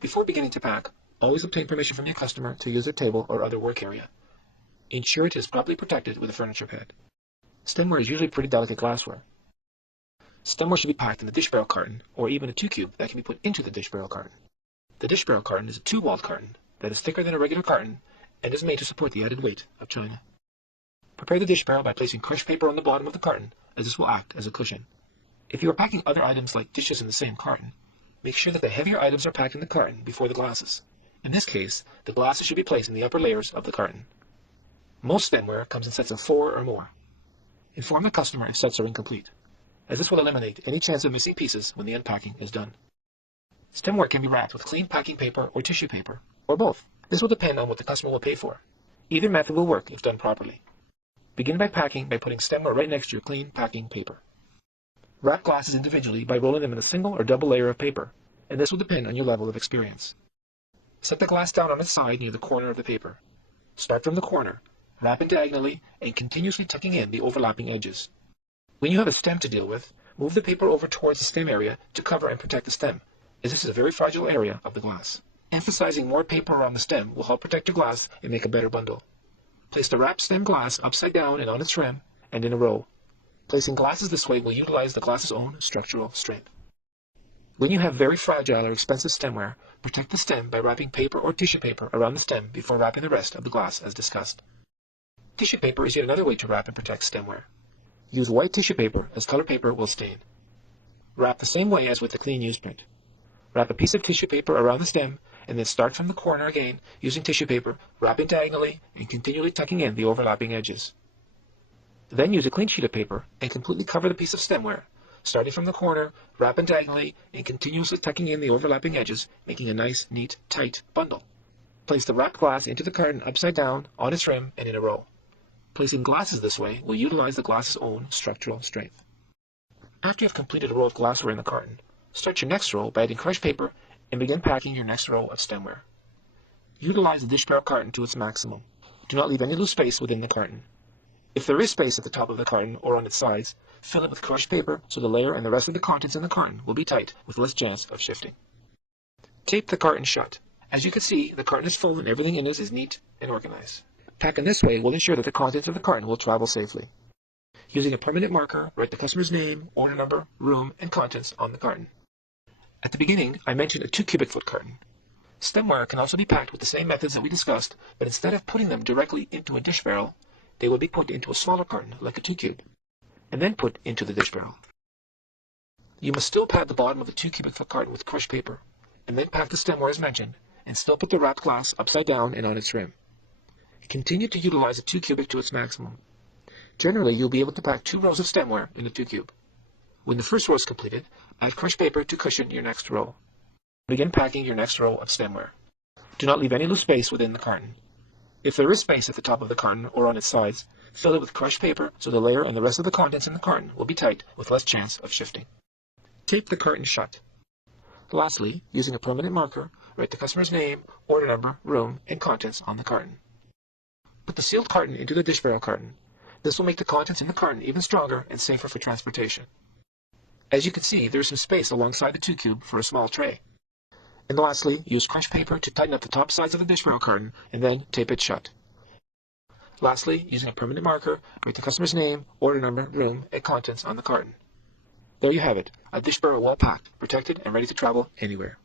Before beginning to pack, always obtain permission from your customer to use their table or other work area. Ensure it is properly protected with a furniture pad. Stemware is usually pretty delicate glassware. Stemware should be packed in a dish barrel carton or even a 2-cube that can be put into the dish barrel carton. The dish barrel carton is a 2-walled carton that is thicker than a regular carton and is made to support the added weight of china. Prepare the dish barrel by placing crushed paper on the bottom of the carton, as this will act as a cushion. If you are packing other items like dishes in the same carton, make sure that the heavier items are packed in the carton before the glasses. In this case, the glasses should be placed in the upper layers of the carton. Most stemware comes in sets of 4 or more. Inform the customer if sets are incomplete, as this will eliminate any chance of missing pieces when the unpacking is done. Stemware can be wrapped with clean packing paper or tissue paper, or both. This will depend on what the customer will pay for. Either method will work if done properly. Begin by packing by putting stemware right next to your clean packing paper. Wrap glasses individually by rolling them in a single or double layer of paper, and this will depend on your level of experience. Set the glass down on its side near the corner of the paper. Start from the corner, wrap it diagonally, and continuously tucking in the overlapping edges. When you have a stem to deal with, move the paper over towards the stem area to cover and protect the stem, as this is a very fragile area of the glass. Emphasizing more paper around the stem will help protect your glass and make a better bundle. Place the wrapped stem glass upside down and on its rim, and in a row. Placing glasses this way will utilize the glass's own structural strength. When you have very fragile or expensive stemware, protect the stem by wrapping paper or tissue paper around the stem before wrapping the rest of the glass as discussed. Tissue paper is yet another way to wrap and protect stemware. Use white tissue paper, as colored paper will stain. Wrap the same way as with the clean newsprint. Wrap a piece of tissue paper around the stem, and then start from the corner again using tissue paper, wrapping diagonally and continually tucking in the overlapping edges. Then use a clean sheet of paper and completely cover the piece of stemware, starting from the corner, wrapping diagonally and continuously tucking in the overlapping edges, making a nice, neat, tight bundle. Place the wrapped glass into the carton upside down, on its rim, and in a row. Placing glasses this way will utilize the glass's own structural strength. After you have completed a row of glassware in the carton, start your next row by adding crushed paper and begin packing your next row of stemware. Utilize the dish barrel carton to its maximum. Do not leave any loose space within the carton. If there is space at the top of the carton or on its sides, fill it with crushed paper so the layer and the rest of the contents in the carton will be tight with less chance of shifting. Tape the carton shut. As you can see, the carton is full and everything in it is neat and organized. Packing this way will ensure that the contents of the carton will travel safely. Using a permanent marker, write the customer's name, order number, room, and contents on the carton. At the beginning, I mentioned a 2 cubic foot carton. Stemware can also be packed with the same methods that we discussed, but instead of putting them directly into a dish barrel, they will be put into a smaller carton, like a 2 cube, and then put into the dish barrel. You must still pad the bottom of the 2 cubic foot carton with crushed paper, and then pack the stemware as mentioned, and still put the wrapped glass upside down and on its rim. Continue to utilize a 2 cubic to its maximum. Generally, you'll be able to pack 2 rows of stemware in a 2 cube. When the first row is completed, add crushed paper to cushion your next row. Begin packing your next row of stemware. Do not leave any loose space within the carton. If there is space at the top of the carton or on its sides, fill it with crushed paper so the layer and the rest of the contents in the carton will be tight with less chance of shifting. Tape the carton shut. Lastly, using a permanent marker, write the customer's name, order number, room, and contents on the carton. Put the sealed carton into the dish barrel carton. This will make the contents in the carton even stronger and safer for transportation. As you can see, there is some space alongside the 2 cube for a small tray. And lastly, use crushed paper to tighten up the top sides of the dish barrel carton and then tape it shut. Lastly, using a permanent marker, write the customer's name, order number, room, and contents on the carton. There you have it, a dish barrel well packed, protected, and ready to travel anywhere.